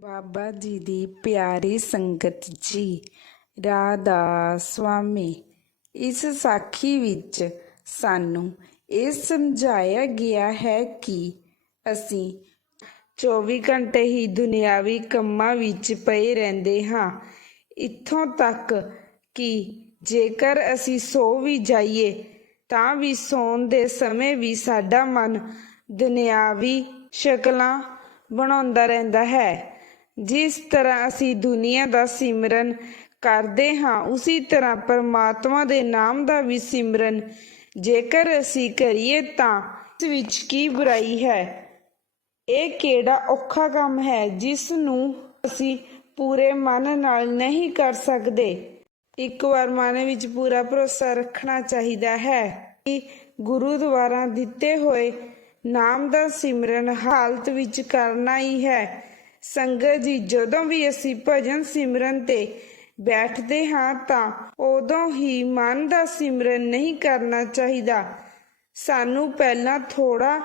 ਬਾਬਾ ਜੀ ਦੀ ਪਿਆਰੀ ਸੰਗਤ ਜੀ ਰਾਧਾ ਸੁਆਮੀ ਇਸ ਸਾਖੀ ਵਿੱਚ ਸਾਨੂੰ ਇਹ ਸਮਝਾਇਆ ਗਿਆ ਹੈ ਕਿ ਅਸੀਂ 24 ਘੰਟੇ ਹੀ ਦੁਨਿਆਵੀ ਕੰਮਾਂ ਵਿੱਚ ਪਏ ਰਹਿੰਦੇ ਹਾਂ। ਇੱਥੋਂ ਤੱਕ ਕਿ ਜੇਕਰ ਅਸੀਂ ਸੋ ਵੀ ਜਾਈਏ, ਤਾਂ ਵੀ ਸੌਣ ਦੇ ਸਮੇਂ ਵੀ ਸਾਡਾ ਮਨ ਦੁਨਿਆਵੀ ਸ਼ਕਲਾਂ ਬਣਾਉਂਦਾ ਰਹਿੰਦਾ ਹੈ। ਜਿਸ ਤਰ੍ਹਾਂ ਅਸੀਂ ਦੁਨੀਆ ਦਾ ਸਿਮਰਨ ਕਰਦੇ ਹਾਂ, ਉਸੇ ਤਰ੍ਹਾਂ ਪਰਮਾਤਮਾ ਦੇ ਨਾਮ ਦਾ ਵੀ ਸਿਮਰਨ ਜੇਕਰ ਅਸੀਂ ਕਰੀਏ ਤਾਂ ਇਸ ਵਿੱਚ ਕੀ ਬੁਰਾਈ ਹੈ? ਇਹ ਕਿਹੜਾ ਔਖਾ ਕੰਮ ਹੈ ਜਿਸ ਨੂੰ ਅਸੀਂ ਪੂਰੇ ਮਨ ਨਾਲ ਨਹੀਂ ਕਰ ਸਕਦੇ? ਇੱਕ ਵਾਰ ਮਨ ਵਿੱਚ ਪੂਰਾ ਭਰੋਸਾ ਰੱਖਣਾ ਚਾਹੀਦਾ ਹੈ ਕਿ ਗੁਰੂ ਦੁਆਰਾ ਦਿੱਤੇ ਹੋਏ ਨਾਮ ਦਾ ਸਿਮਰਨ ਹਾਲਤ ਵਿੱਚ ਕਰਨਾ ਹੀ ਹੈ। ਸੰਗਤ ਜੀ, ਜਦੋਂ ਵੀ ਅਸੀਂ ਭਜਨ ਸਿਮਰਨ ਤੇ ਬੈਠਦੇ ਹਾਂ ਤਾਂ ਉਦੋਂ ਹੀ ਮਨ ਦਾ ਸਿਮਰਨ ਨਹੀਂ ਕਰਨਾ ਚਾਹੀਦਾ। ਸਾਨੂੰ ਪਹਿਲਾਂ ਥੋੜਾ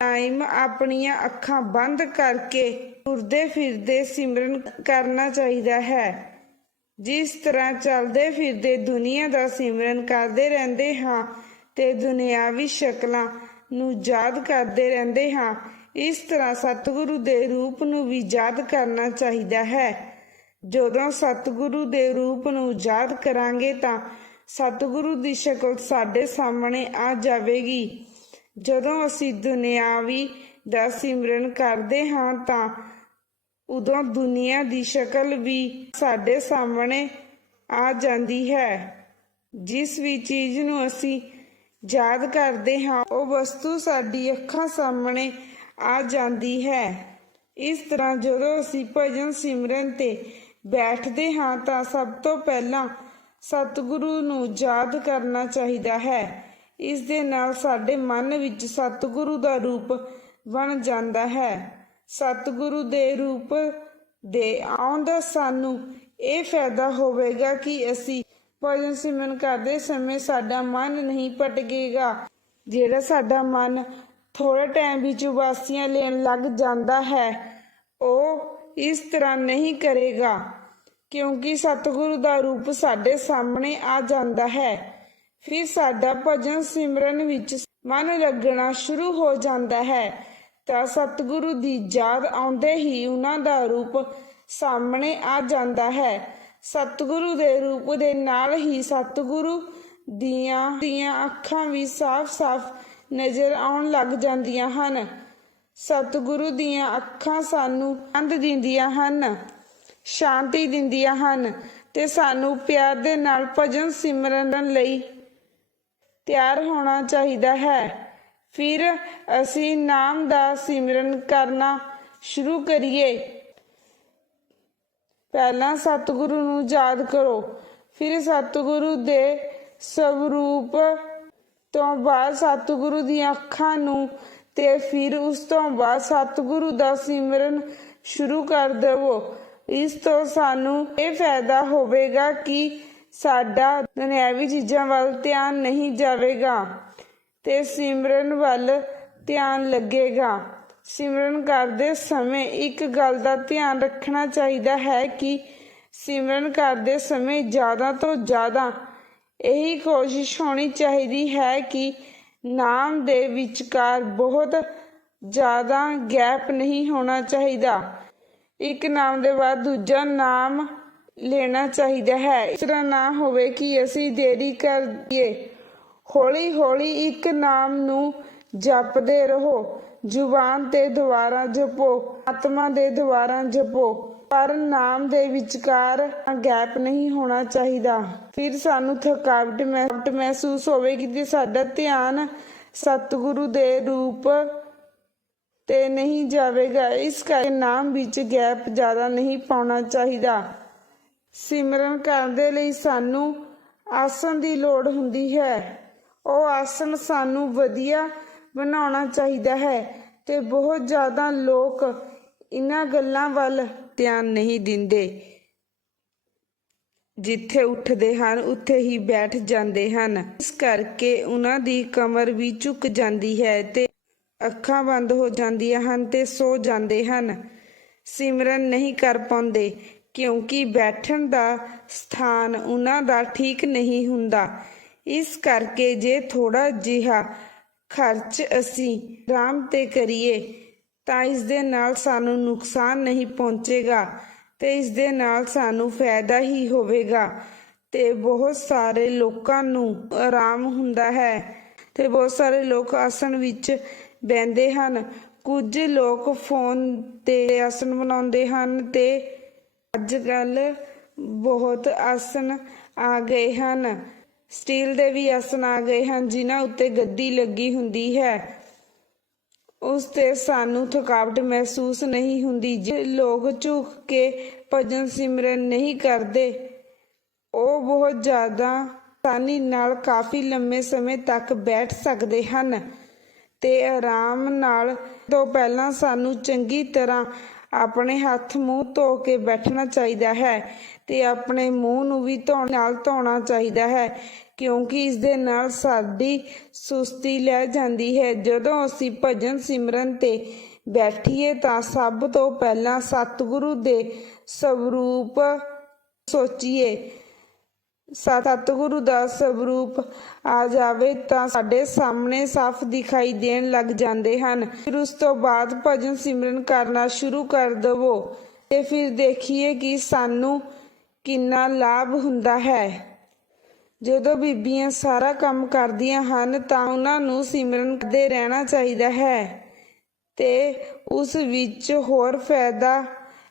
ਟਾਈਮ ਆਪਣੀਆਂ ਅੱਖਾਂ ਬੰਦ ਕਰਕੇ ਤੁਰਦੇ ਫਿਰਦੇ ਸਿਮਰਨ ਕਰਨਾ ਚਾਹੀਦਾ ਹੈ। ਜਿਸ ਤਰ੍ਹਾਂ ਚੱਲਦੇ ਫਿਰਦੇ ਦੁਨੀਆ ਦਾ ਸਿਮਰਨ ਕਰਦੇ ਰਹਿੰਦੇ ਹਾਂ ਤੇ ਦੁਨਿਆਵੀ ਸ਼ਕਲਾਂ ਨੂੰ ਯਾਦ ਕਰਦੇ ਰਹਿੰਦੇ ਹਾਂ ਇਸ ਤਰ੍ਹਾਂ ਸਤਿਗੁਰੂ ਦੇ ਰੂਪ ਨੂੰ ਵੀ ਯਾਦ ਕਰਨਾ ਚਾਹੀਦਾ ਹੈ। ਜਦੋਂ ਸਤਿਗੁਰੂ ਦੇ ਰੂਪ ਨੂੰ ਯਾਦ ਕਰਾਂਗੇ ਤਾਂ ਸਤਿਗੁਰੂ ਦੀ ਸ਼ਕਲ ਸਾਡੇ ਸਾਹਮਣੇ ਆ ਜਾਵੇਗੀ। ਜਦੋਂ ਅਸੀਂ ਦੁਨਿਆਵੀ ਦਾ ਸਿਮਰਨ ਕਰਦੇ ਹਾਂ ਤਾਂ ਉਦੋਂ ਦੁਨੀਆ ਦੀ ਸ਼ਕਲ ਵੀ ਸਾਡੇ ਸਾਹਮਣੇ ਆ ਜਾਂਦੀ ਹੈ। ਜਿਸ ਵੀ ਚੀਜ਼ ਨੂੰ ਅਸੀਂ ਯਾਦ ਕਰਦੇ ਹਾਂ, ਉਹ ਵਸਤੂ ਸਾਡੀ ਅੱਖਾਂ ਸਾਹਮਣੇ ਆ ਜਾਂਦੀ ਹੈ। ਇਸ ਤਰ੍ਹਾਂ ਜਦੋਂ ਅਸੀਂ ਭਜਨ ਸਿਮਰਨ ਤੇ ਬੈਠਦੇ ਹਾਂ ਤਾਂ ਸਭ ਤੋਂ ਪਹਿਲਾਂ ਸਤਿਗੁਰੂ ਨੂੰ ਯਾਦ ਕਰਨਾ ਚਾਹੀਦਾ ਹੈ। ਇਸ ਦੇ ਨਾਲ ਸਾਡੇ ਮਨ ਵਿੱਚ ਸਤਿਗੁਰੂ ਦਾ ਰੂਪ ਬਣ ਜਾਂਦਾ ਹੈ। ਸਤਿਗੁਰੂ ਦੇ ਰੂਪ ਦੇ ਆਉਣ ਦਾ ਸਾਨੂੰ ਇਹ ਫਾਇਦਾ ਹੋਵੇਗਾ ਕਿ ਅਸੀਂ ਭਜਨ ਸਿਮਰਨ ਕਰਦੇ ਸਮੇਂ ਸਾਡਾ ਮਨ ਨਹੀਂ ਭਟਕੇਗਾ। ਜਿਹੜਾ ਸਾਡਾ ਮਨ ਥੋੜੇ ਟਾਈਮ ਵਿੱਚ ਉਬਾਸੀਆਂ ਲੈਣ ਲੱਗ ਜਾਂਦਾ ਹੈ। ਉਹ ਇਸ ਤਰ੍ਹਾਂ ਨਹੀਂ ਕਰੇਗਾ, ਕਿਉਂਕਿ ਸਤਿਗੁਰੂ ਦਾ ਰੂਪ ਸਾਡੇ ਸਾਹਮਣੇ ਆ ਜਾਂਦਾ ਹੈ। ਫਿਰ ਸਾਡਾ ਭਜਨ ਸਿਮਰਨ ਵਿੱਚ ਮਨ ਲੱਗਣਾ ਸ਼ੁਰੂ ਹੋ ਜਾਂਦਾ ਹੈ, ਤਾਂ ਸਤਿਗੁਰੂ ਦੀ ਯਾਦ ਆਉਂਦੇ ਹੀ ਉਹਨਾਂ ਦਾ ਰੂਪ ਸਾਹਮਣੇ ਆ ਜਾਂਦਾ ਹੈ। ਸਤਿਗੁਰੂ ਦੇ ਰੂਪ ਦੇ ਨਾਲ ਹੀ ਸਤਿਗੁਰੂ ਦੀਆਂ ਦੀਆਂ ਅੱਖਾਂ ਵੀ ਸਾਫ਼-ਸਾਫ਼ ਨਜ਼ਰ ਆਉਣ ਲੱਗ ਜਾਂਦੀਆਂ ਹਨ। ਸਤਿਗੁਰੂ ਦੀਆਂ ਅੱਖਾਂ ਸਾਨੂੰ ਆਨੰਦ ਦਿੰਦੀਆਂ ਹਨ, ਸ਼ਾਂਤੀ ਦਿੰਦੀਆਂ ਹਨ ਤੇ ਸਾਨੂੰ ਪਿਆਰ ਦੇ ਨਾਲ ਭਜਨ ਸਿਮਰਨ ਲਈ ਤਿਆਰ ਹੋਣਾ ਚਾਹੀਦਾ ਹੈ। ਫਿਰ ਅਸੀਂ ਨਾਮ ਦਾ ਸਿਮਰਨ ਕਰਨਾ ਸ਼ੁਰੂ ਕਰੀਏ। ਪਹਿਲਾਂ ਸਤਿਗੁਰੂ ਨੂੰ ਯਾਦ ਕਰੋ। ਫਿਰ ਸਤਿਗੁਰੂ ਦੇ ਸਵਰੂਪ ਤੋਂ ਬਾਅਦ ਸਤਿਗੁਰੂ ਦੀਆਂ ਅੱਖਾਂ ਨੂੰ ਤੇ ਫਿਰ ਉਸ ਤੋਂ ਬਾਅਦ ਸਤਿਗੁਰੂ ਦਾ ਸਿਮਰਨ ਸ਼ੁਰੂ ਕਰ ਦੇਵੋ। ਇਸ ਤੋਂ ਸਾਨੂੰ ਇਹ ਫਾਇਦਾ ਹੋਵੇਗਾ ਕਿ ਸਾਡਾ ਦੁਨਿਆਵੀ ਚੀਜ਼ਾਂ ਵੱਲ ਧਿਆਨ ਨਹੀਂ ਜਾਵੇਗਾ ਤੇ ਸਿਮਰਨ ਵੱਲ ਧਿਆਨ ਲੱਗੇਗਾ। ਸਿਮਰਨ ਕਰਦੇ ਸਮੇਂ ਇੱਕ ਗੱਲ ਦਾ ਧਿਆਨ ਰੱਖਣਾ ਚਾਹੀਦਾ ਹੈ ਕਿ ਸਿਮਰਨ ਕਰਦੇ ਸਮੇਂ ਜ਼ਿਆਦਾ ਤੋਂ ਜ਼ਿਆਦਾ ਇਹੀ ਕੋਸ਼ਿਸ਼ ਹੋਣੀ ਚਾਹੀਦੀ ਹੈ ਕਿ ਨਾਮ ਦੇ ਵਿਚਕਾਰ ਬਹੁਤ ਜ਼ਿਆਦਾ ਗੈਪ ਨਹੀਂ ਹੋਣਾ ਚਾਹੀਦਾ। ਇੱਕ ਨਾਮ ਦੇ ਬਾਅਦ ਦੂਜਾ ਨਾਮ ਲੈਣਾ ਚਾਹੀਦਾ ਹੈ। ਇਸ ਤਰ੍ਹਾਂ ਨਾ ਹੋਵੇ ਕਿ ਅਸੀਂ ਦੇਰੀ ਕਰ ਦਈਏ। ਹੌਲੀ ਹੌਲੀ ਇੱਕ ਨਾਮ ਨੂੰ ਜਪਦੇ ਰਹੋ। ਜ਼ੁਬਾਨ ਤੇ ਦੁਆਰਾ ਜਪੋ। ਆਤਮਾ ਦੇ ਦੁਆਰਾ ਜਪੋ। ਪਰ ਨਾਮ ਦੇ ਵਿਚਕਾਰ ਗੈਪ ਨਹੀਂ ਹੋਣਾ ਚਾਹੀਦਾ। ਫਿਰ ਸਾਨੂੰ ਥਕਾਵਟ ਮਹਿ- ਮਹਿਸੂਸ ਹੋਵੇਗੀ ਤੇ ਸਾਡਾ ਧਿਆਨ ਸਤਿਗੁਰੂ ਦੇ ਰੂਪ ਤੇ ਨਹੀਂ ਜਾਵੇਗਾ, ਇਸ ਕਰਕੇ ਨਾਮ ਵਿੱਚ ਗੈਪ ਜ਼ਿਆਦਾ ਨਹੀਂ ਪਾਉਣਾ ਚਾਹੀਦਾ। ਸਿਮਰਨ ਕਰਨ ਦੇ ਲਈ ਸਾਨੂੰ ਆਸਨ ਦੀ ਲੋੜ ਹੁੰਦੀ ਹੈ। ਉਹ ਆਸਨ ਸਾਨੂੰ ਵਧੀਆ ਬਣਾਉਣਾ ਚਾਹੀਦਾ ਹੈ ਤੇ ਬਹੁਤ ਜ਼ਿਆਦਾ ਲੋਕ ਇਹਨਾਂ ਗੱਲਾਂ ਵੱਲ ਧਿਆਨ ਨਹੀਂ ਦਿੰਦੇ। ਜਿੱਥੇ ਉੱਠਦੇ ਹਨ, ਉੱਥੇ ਹੀ ਬੈਠ ਜਾਂਦੇ ਹਨ। ਇਸ ਕਰਕੇ ਉਹਨਾਂ ਦੀ ਕਮਰ ਵੀ ਝੁਕ ਜਾਂਦੀ ਹੈ ਤੇ ਅੱਖਾਂ ਬੰਦ ਹੋ ਜਾਂਦੀਆਂ ਹਨ ਤੇ ਸੋ ਜਾਂਦੇ ਹਨ। ਸਿਮਰਨ ਨਹੀਂ ਕਰ ਪਾਉਂਦੇ, ਕਿਉਂਕਿ ਬੈਠਣ ਦਾ ਸਥਾਨ ਉਹਨਾਂ ਦਾ ਠੀਕ ਨਹੀਂ ਹੁੰਦਾ। ਇਸ ਕਰਕੇ ਜੇ ਥੋੜਾ ਜਿਹਾ ਖਰਚ ਅਸੀਂ ਆਰਾਮ ਤੇ ਕਰੀਏ ਤਾਂ ਇਸ ਦੇ ਨਾਲ ਸਾਨੂੰ ਨੁਕਸਾਨ ਨਹੀਂ ਪਹੁੰਚੇਗਾ ਤੇ ਇਸ ਦੇ ਨਾਲ ਸਾਨੂੰ ਫਾਇਦਾ ਹੀ ਹੋਵੇਗਾ। ਤੇ ਬਹੁਤ ਸਾਰੇ ਲੋਕਾਂ ਨੂੰ ਆਰਾਮ ਹੁੰਦਾ ਹੈ ਤੇ ਬਹੁਤ ਸਾਰੇ ਲੋਕ ਆਸਣ ਵਿੱਚ ਬਹਿੰਦੇ ਹਨ। ਕੁਝ ਲੋਕ ਫੋਨ ਤੇ ਆਸਣ ਬਣਾਉਂਦੇ ਹਨ ਤੇ ਅੱਜ ਕੱਲ ਬਹੁਤ ਆਸਣ ਆ ਗਏ ਹਨ। ਸਟੀਲ ਦੇ ਵੀ ਆਸਣ ਆ ਗਏ ਹਨ, ਜਿਨ੍ਹਾਂ ਉੱਤੇ ਗੱਦੀ ਲੱਗੀ ਹੁੰਦੀ ਹੈ। ਉਸ ਤੇ ਸਾਨੂੰ ਥਕਾਵਟ ਮਹਿਸੂਸ ਨਹੀਂ ਹੁੰਦੀ। ਜੇ ਲੋਕ ਝੁਕ ਕੇ ਭਜਨ ਸਿਮਰਨ ਨਹੀਂ ਕਰਦੇ, ਉਹ ਬਹੁਤ ਜ਼ਿਆਦਾ ਆਸਾਨੀ ਨਾਲ ਕਾਫੀ ਲੰਮੇ ਸਮੇਂ ਤੱਕ ਬੈਠ ਸਕਦੇ ਹਨ ਤੇ ਆਰਾਮ ਨਾਲ ਤੋਂ ਪਹਿਲਾਂ ਸਾਨੂੰ ਚੰਗੀ ਤਰ੍ਹਾਂ ਆਪਣੇ ਹੱਥ ਮੂੰਹ ਧੋ ਕੇ ਬੈਠਣਾ ਚਾਹੀਦਾ ਹੈ ਤੇ ਆਪਣੇ ਮੂੰਹ ਨੂੰ ਵੀ ਧੋਣ ਨਾਲ ਧੋਣਾ ਚਾਹੀਦਾ ਹੈ। ਕਿਉਂਕਿ ਇਸ ਦੇ ਨਾਲ ਸਾਡੀ ਸੁਸਤੀ ਲੈ ਜਾਂਦੀ ਹੈ। ਜਦੋਂ ਅਸੀਂ ਭਜਨ ਸਿਮਰਨ ਤੇ ਬੈਠੀਏ ਤਾਂ ਸਭ ਤੋਂ ਪਹਿਲਾਂ ਸਤਿਗੁਰੂ ਦੇ ਸਵਰੂਪ ਸੋਚੀਏ। ਸਤਿਗੁਰੂ ਦਾ ਸਵਰੂਪ ਆ ਜਾਵੇ ਤਾਂ ਸਾਡੇ ਸਾਹਮਣੇ ਸਾਫ਼ ਦਿਖਾਈ ਦੇਣ ਲੱਗ ਜਾਂਦੇ ਹਨ। ਫਿਰ ਉਸ ਤੋਂ ਬਾਅਦ ਭਜਨ ਸਿਮਰਨ ਕਰਨਾ ਸ਼ੁਰੂ ਕਰ ਦਵੋ ਤੇ ਫਿਰ ਦੇਖੀਏ ਕਿ ਸਾਨੂੰ ਕਿੰਨਾ ਲਾਭ ਹੁੰਦਾ ਹੈ। ਜਦੋਂ ਬੀਬੀਆਂ ਸਾਰਾ ਕੰਮ ਕਰਦੀਆਂ ਹਨ ਤਾਂ ਉਹਨਾਂ ਨੂੰ ਸਿਮਰਨ ਕਰਦੇ ਰਹਿਣਾ ਚਾਹੀਦਾ ਹੈ ਤੇ ਉਸ ਵਿੱਚ ਹੋਰ ਫਾਇਦਾ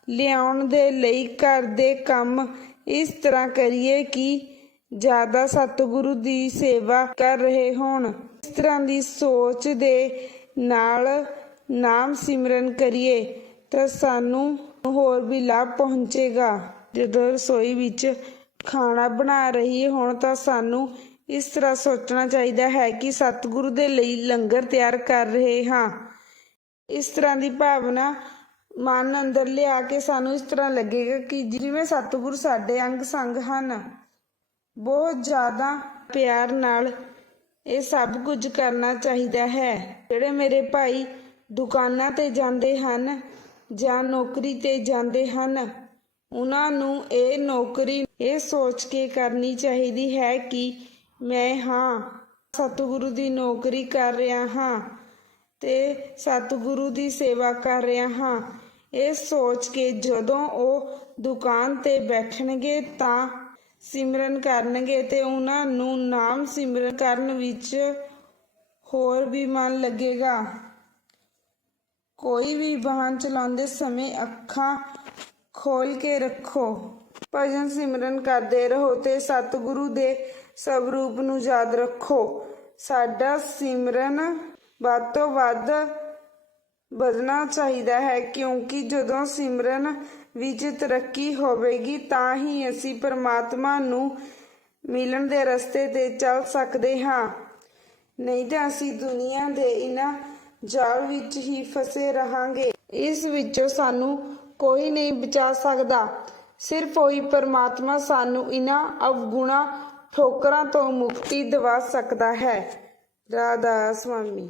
ਲਿਆਉਣ ਦੇ ਲਈ ਘਰ ਦੇ ਕੰਮ ਇਸ ਤਰ੍ਹਾਂ ਕਰੀਏ ਕਿ ਜ਼ਿਆਦਾ ਸਤਿਗੁਰੂ ਦੀ ਸੇਵਾ ਕਰ ਰਹੇ ਹੋਣ। ਇਸ ਤਰ੍ਹਾਂ ਦੀ ਸੋਚ ਦੇ ਨਾਲ ਨਾਮ ਸਿਮਰਨ ਕਰੀਏ ਤਾਂ ਸਾਨੂੰ ਹੋਰ ਵੀ ਲਾਭ ਪਹੁੰਚੇਗਾ। ਜਦੋਂ ਰਸੋਈ ਵਿੱਚ ਖਾਣਾ ਬਣਾ ਰਹੀ ਹੁਣ ਤਾਂ ਸਾਨੂੰ ਇਸ ਤਰ੍ਹਾਂ ਸੋਚਣਾ ਚਾਹੀਦਾ ਹੈ ਕਿ ਸਤਿਗੁਰੂ ਦੇ ਲਈ ਲੰਗਰ ਤਿਆਰ ਕਰ ਰਹੇ ਹਾਂ। ਇਸ ਤਰ੍ਹਾਂ ਦੀ ਭਾਵਨਾ ਮਨ ਅੰਦਰ ਲਿਆ ਕੇ ਸਾਨੂੰ ਇਸ ਤਰ੍ਹਾਂ ਲੱਗੇਗਾ ਕਿ ਜਿਵੇਂ ਸਤਿਗੁਰੂ ਸਾਡੇ ਅੰਗ ਸੰਗ ਹਨ। ਬਹੁਤ ਜ਼ਿਆਦਾ ਪਿਆਰ ਨਾਲ ਇਹ ਸਭ ਕੁਝ ਕਰਨਾ ਚਾਹੀਦਾ ਹੈ। ਜਿਹੜੇ ਮੇਰੇ ਭਾਈ ਦੁਕਾਨਾਂ ਤੇ ਜਾਂਦੇ ਹਨ ਜਾਂ ਨੌਕਰੀ ਤੇ ਜਾਂਦੇ ਹਨ ਉਹਨਾਂ ਨੂੰ ਇਹ ਨੌਕਰੀ ਇਹ ਸੋਚ ਕੇ ਕਰਨੀ ਚਾਹੀਦੀ ਹੈ ਕਿ ਮੈਂ ਹਾਂ, ਸਤਿਗੁਰੂ ਦੀ ਨੌਕਰੀ ਕਰ ਰਿਹਾ ਹਾਂ ਤੇ ਸਤਿਗੁਰੂ ਦੀ ਸੇਵਾ ਕਰ ਰਿਹਾ ਹਾਂ। ਇਹ ਸੋਚ ਕੇ ਜਦੋਂ ਉਹ ਦੁਕਾਨ ਤੇ ਬੈਠਣਗੇ ਤਾਂ ਸਿਮਰਨ ਕਰਨਗੇ ਤੇ ਉਹਨਾਂ ਨੂੰ ਨਾਮ ਸਿਮਰਨ ਕਰਨ ਵਿੱਚ ਹੋਰ ਵੀ ਮਨ ਲੱਗੇਗਾ। ਕੋਈ ਵੀ ਵਾਹਨ ਚਲਾਉਂਦੇ ਸਮੇਂ ਅੱਖਾਂ ਖੋਲ ਕੇ ਰੱਖੋ। ਭਜਨ ਸਿਮਰਨ ਕਰਦੇ ਰਹੋ ਤੇ ਸਤਿਗੁਰੂ ਦੇ ਸਵਰੂਪ ਨੂੰ ਯਾਦ ਰੱਖੋ। ਸਾਡਾ ਸਿਮਰਨ ਵੱਧ ਤੋਂ ਵੱਧ ਵਧਣਾ ਚਾਹੀਦਾ ਹੈ, ਕਿਉਂਕਿ ਜਦੋਂ ਸਿਮਰਨ ਵਿੱਚ ਤਰੱਕੀ ਹੋਵੇਗੀ, ਤਾਂ ਹੀ ਅਸੀਂ ਪਰਮਾਤਮਾ ਨੂੰ ਮਿਲਣ ਦੇ ਰਸਤੇ ਤੇ ਚੱਲ ਸਕਦੇ ਹਾਂ। ਨਹੀਂ ਤਾਂ ਅਸੀਂ ਦੁਨੀਆ ਦੇ ਇਹਨਾਂ ਜਾਲ ਵਿੱਚ ਹੀ ਫਸੇ ਰਹਾਂਗੇ। ਇਸ ਵਿੱਚੋਂ ਸਾਨੂੰ ਕੋਈ ਨਹੀਂ ਬਚਾ ਸਕਦਾ। ਸਿਰਫ ਉਹੀ ਪਰਮਾਤਮਾ ਸਾਨੂੰ ਇਹਨਾਂ ਅਵਗੁਣਾ, ਠੋਕਰਾਂ ਤੋਂ ਮੁਕਤੀ ਦਿਵਾ ਸਕਦਾ ਹੈ। ਰਾਧਾ ਸੁਆਮੀ